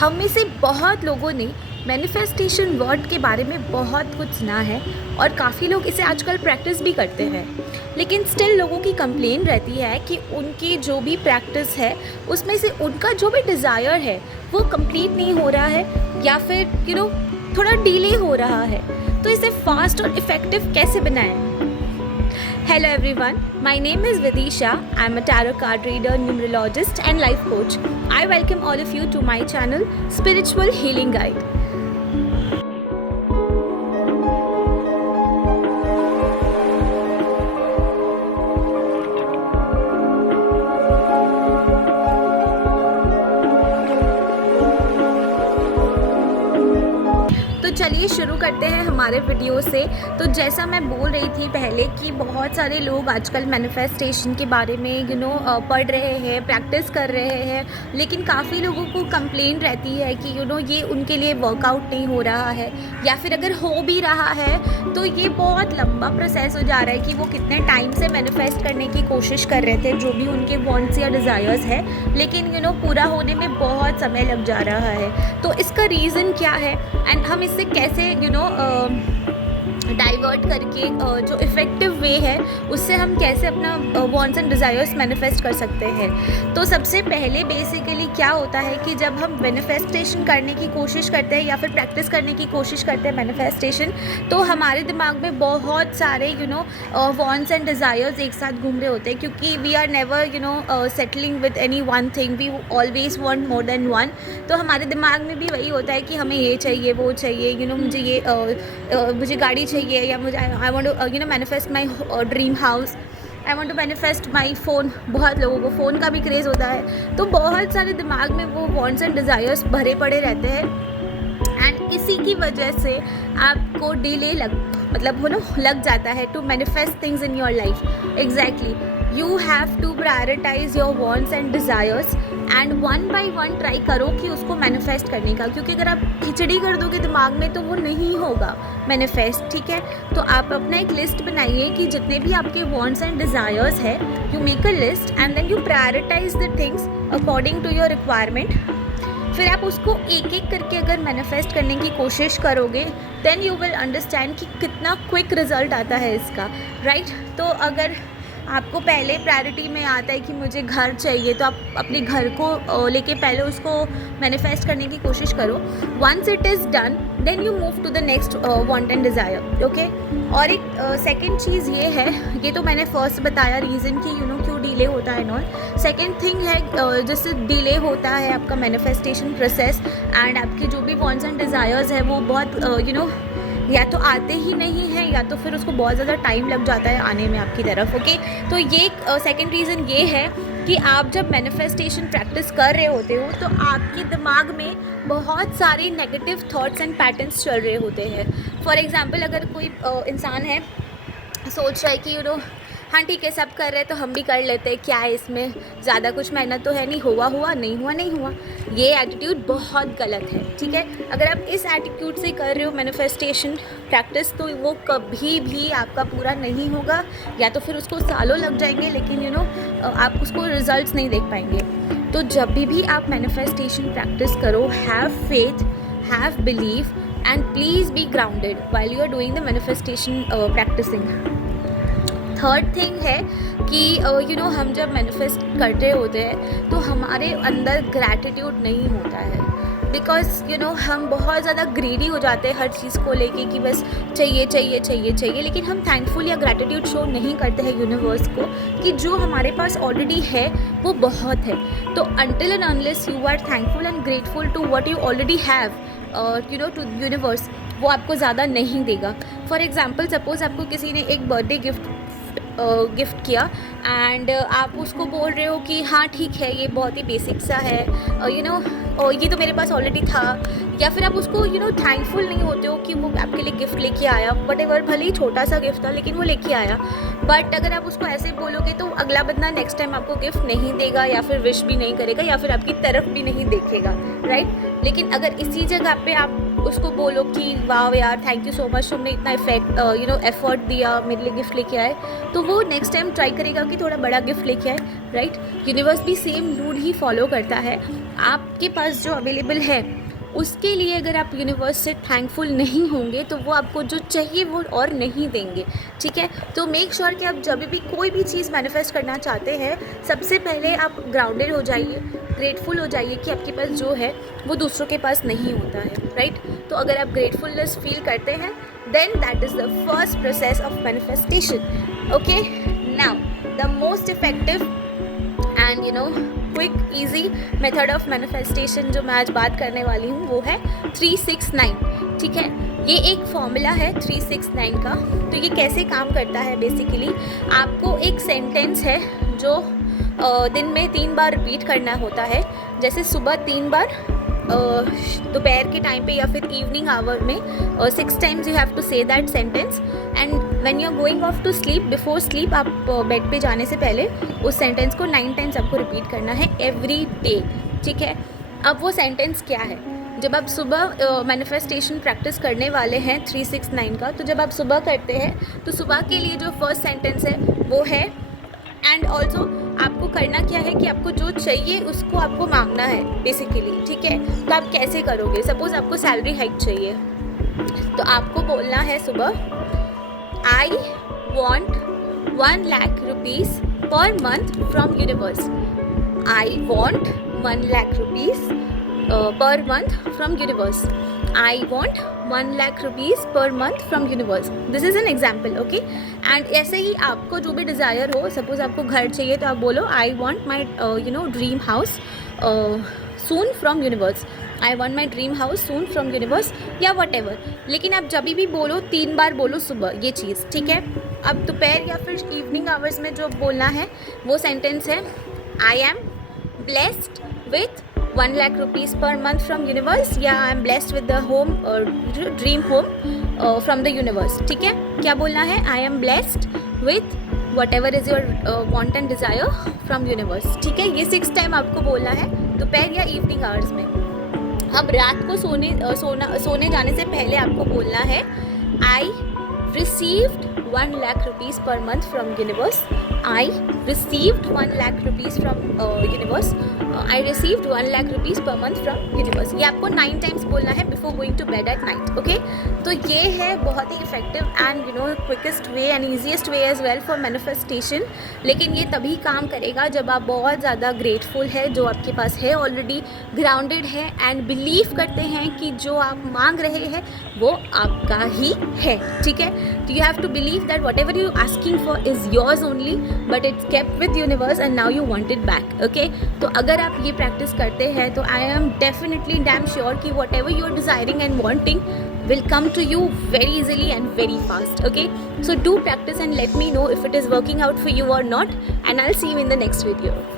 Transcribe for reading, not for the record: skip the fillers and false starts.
हम में से बहुत लोगों ने मैनिफेस्टेशन वर्ड के बारे में बहुत कुछ सुना है और काफ़ी लोग इसे आजकल प्रैक्टिस भी करते हैं, लेकिन स्टिल लोगों की कंप्लेन रहती है कि उनकी जो भी प्रैक्टिस है उसमें से उनका जो भी डिज़ायर है वो कंप्लीट नहीं हो रहा है या फिर थोड़ा डिले हो रहा है। तो इसे फास्ट और इफ़ेक्टिव कैसे बनाएं? Hello everyone, my name is Vidisha. I'm a tarot card reader, numerologist and life coach. I welcome all of you to my channel, Spiritual Healing Guide. तो चलिए शुरू करते हैं हमारे वीडियो से। तो जैसा मैं बोल रही थी पहले कि बहुत सारे लोग आजकल मैनिफेस्टेशन के बारे में पढ़ रहे हैं, प्रैक्टिस कर रहे हैं, लेकिन काफ़ी लोगों को कंप्लेन रहती है कि ये उनके लिए वर्कआउट नहीं हो रहा है, या फिर अगर हो भी रहा है तो ये बहुत लंबा प्रोसेस हो जा रहा है कि वो कितने टाइम से मैनिफेस्ट करने की कोशिश कर रहे थे जो भी उनके वांट्स या डिज़ायर्स है, लेकिन पूरा होने में बहुत समय लग जा रहा है। तो इसका रीज़न क्या है एंड हम इससे कैसे डाइवर्ट करके जो इफ़ेक्टिव वे है उससे हम कैसे अपना वांट्स एंड डिज़ायर्स मैनिफेस्ट कर सकते हैं। तो सबसे पहले बेसिकली क्या होता है कि जब हम मैनिफेस्टेशन करने की कोशिश करते हैं या फिर प्रैक्टिस करने की कोशिश करते हैं मैनिफेस्टेशन, तो हमारे दिमाग में बहुत सारे वांट्स एंड डिज़ायर्स एक साथ घूम रहे होते हैं, क्योंकि we are never settling with any one thing, we always want more than one. तो हमारे दिमाग में भी वही होता है कि हमें ये चाहिए, वो चाहिए, मुझे गाड़ी चाहिए, या मुझे I want to manifest my dream house, I want to manifest my phone. बहुत लोगों को फ़ोन का भी क्रेज़ होता है, तो बहुत सारे दिमाग में वो वांट्स एंड डिज़ायर्स भरे पड़े रहते हैं एंड इसी की वजह से आपको डिले लग जाता है to manifest things in your life. Exactly, you have to prioritise your wants and desires and one by one try करो कि उसको मैनिफेस्ट करने का, क्योंकि अगर आप खिचड़ी कर दोगे दिमाग में तो वो नहीं होगा मैनिफेस्ट। ठीक है, तो आप अपना एक लिस्ट बनाइए कि जितने भी आपके वांट्स एंड डिज़ायर्स है, you make a list and then you prioritise the things according to your requirement. फिर आप उसको एक एक करके अगर मैनिफेस्ट करने की कोशिश करोगे देन यू विल अंडरस्टैंड कि कितना क्विक रिजल्ट आता है इसका, राइट। तो अगर आपको पहले प्रायोरिटी में आता है कि मुझे घर चाहिए, तो आप अपने घर को लेके पहले उसको मैनिफेस्ट करने की कोशिश करो। Once it is done then you move to the next want and desire. Okay, और एक सेकंड चीज़ ये है, ये तो मैंने फर्स्ट बताया रीज़न कि क्यों डिले होता है नॉट। सेकंड थिंग है जिससे डिले होता है आपका मैनिफेस्टेशन प्रोसेस एंड आपके जो भी वांट्स एंड डिज़ायर्स है वो बहुत या तो आते ही नहीं हैं या तो फिर उसको बहुत ज़्यादा टाइम लग जाता है आने में आपकी तरफ। ओके, तो ये सेकंड रीज़न ये है कि आप जब मैनिफेस्टेशन प्रैक्टिस कर रहे होते हो तो आपके दिमाग में बहुत सारे नेगेटिव थॉट्स एंड पैटर्न्स चल रहे होते हैं। फॉर एग्जांपल, अगर कोई इंसान है सोच रहा है कि हाँ ठीक है, सब कर रहे हैं तो हम भी कर लेते हैं, क्या है इसमें, ज़्यादा कुछ मेहनत तो है नहीं, हुआ हुआ, नहीं हुआ नहीं हुआ। ये एटीट्यूड बहुत गलत है। ठीक है, अगर आप इस एटीट्यूड से कर रहे हो मैनिफेस्टेशन प्रैक्टिस तो वो कभी भी आपका पूरा नहीं होगा, या तो फिर उसको सालों लग जाएंगे, लेकिन आप उसको रिजल्ट्स नहीं देख पाएंगे। तो जब भी आप मैनिफेस्टेशन प्रैक्टिस करो, have faith, have believe and please be grounded while you are doing the manifestation practicing. Third thing है कि हम जब मैनिफेस्ट करते होते हैं तो हमारे अंदर ग्रैटिट्यूड नहीं होता है, बिकॉज हम बहुत ज़्यादा ग्रीडी हो जाते हैं हर चीज़ को लेके कि बस चाहिए चाहिए चाहिए चाहिए, लेकिन हम थैंकफुल या ग्रैटिट्यूड शो नहीं करते हैं यूनिवर्स को कि जो हमारे पास ऑलरेडी है वो बहुत है। तो until and unless you are thankful and grateful to what you already have to universe, वो आपको ज़्यादा नहीं देगा। फॉर एग्जाम्पल, सपोज़ आपको किसी ने एक बर्थडे गिफ्ट किया एंड आप उसको बोल रहे हो कि हाँ ठीक है, ये बहुत ही बेसिक सा है, ये तो मेरे पास ऑलरेडी था, या फिर आप उसको थैंकफुल नहीं होते हो कि वो आपके लिए गिफ्ट लेके आया, वटेवर, भले ही छोटा सा गिफ्ट था लेकिन वो लेके आया। बट अगर आप उसको ऐसे बोलोगे तो अगला बंदा नेक्स्ट टाइम आपको गिफ्ट नहीं देगा, या फिर विश भी नहीं करेगा, या फिर आपकी तरफ भी नहीं देखेगा, राइट। लेकिन अगर इसी जगह पे आप उसको बोलो कि वाह यार, थैंक यू सो मच, तुमने इतना एफर्ट दिया, मेरे लिए गिफ्ट लेके आए, तो वो नेक्स्ट टाइम ट्राई करेगा कि थोड़ा बड़ा गिफ्ट लेके आए, राइट। यूनिवर्स भी सेम रूल ही फॉलो करता है। आपके पास जो अवेलेबल है उसके लिए अगर आप यूनिवर्स से थैंकफुल नहीं होंगे तो वो आपको जो चाहिए वो और नहीं देंगे, ठीक है। तो मेक श्योर कि आप जब भी कोई भी चीज़ मैनिफेस्ट करना चाहते हैं, सबसे पहले आप ग्राउंडेड हो जाइए, ग्रेटफुल हो जाइए कि आपके पास जो है वो दूसरों के पास नहीं होता है, राइट। तो अगर आप ग्रेटफुलनेस फील करते हैं then that is the first process of manifestation. Okay, now the most effective and quick easy method of manifestation जो मैं आज बात करने वाली हूँ वो है 369, ठीक है। ये एक फॉर्मूला है 369 का। तो ये कैसे काम करता है, बेसिकली आपको एक सेंटेंस है जो दिन में 3 बार रिपीट करना होता है। जैसे सुबह 3 बार, दोपहर के टाइम पे या फिर इवनिंग आवर में 6 times you have to say that sentence. And when you are going off to sleep, before sleep, आप बेड पे जाने से पहले उस सेंटेंस को 9 टाइम्स आपको रिपीट करना है एवरी डे, ठीक है। अब वो सेंटेंस क्या है, जब आप सुबह मैनिफेस्टेशन प्रैक्टिस करने वाले हैं 369 का, तो जब आप सुबह करते हैं तो सुबह के लिए जो फर्स्ट सेंटेंस है वो है, एंड ऑल्सो आपको करना क्या है कि आपको जो चाहिए उसको आपको मांगना है बेसिकली, ठीक है। तो आप कैसे करोगे, सपोज़ आपको सैलरी हाइक चाहिए तो आपको बोलना है सुबह I want 1 lakh rupees per month from universe. I want 1 lakh rupees per month from universe. I want 1 lakh rupees per month from universe. This is an example, okay. And ऐसे ही आपको जो भी डिज़ायर हो, सपोज़ आपको घर चाहिए तो आप बोलो I want my dream house soon from universe. I want my dream house soon from universe, या वट एवर। लेकिन आप जब भी बोलो 3 बार बोलो सुबह ये चीज़, ठीक है। अब दोपहर या फिर इवनिंग आवर्स में जो बोलना है वो सेंटेंस है I am blessed with 1 lakh rupees per month from universe, या I am blessed with the home और dream home from the universe, ठीक है। क्या बोलना है, I am blessed with whatever is your want and desire from universe, ठीक है। ये 6 टाइम आपको बोलना है दोपहर या इवनिंग आवर्स में। अब रात को सोने जाने से पहले आपको बोलना है I received 1 lakh rupees per month from universe. I received 1 lakh rupees from universe. I received 1 lakh rupees per month from universe. ये आपको 9 टाइम्स बोलना है before going to bed at night, okay. तो ये है बहुत ही effective and quickest way and easiest way as well for manifestation. लेकिन ये तभी काम करेगा जब आप बहुत ज़्यादा ग्रेटफुल है, जो आपके पास है ऑलरेडी, ग्राउंडेड है एंड बिलीव करते हैं कि जो आप मांग रहे हैं वो आपका ही है, ठीक है। तो you have to believe that whatever you asking for is yours only, but it's kept with universe and now you want it back, okay. तो अगर आप ये प्रैक्टिस करते हैं तो I am definitely damn sure कि whatever you are desiring and wanting will come to you very easily and very fast, okay. So do practice and let me know if it is working out for you or not, and I'll see you in the next video.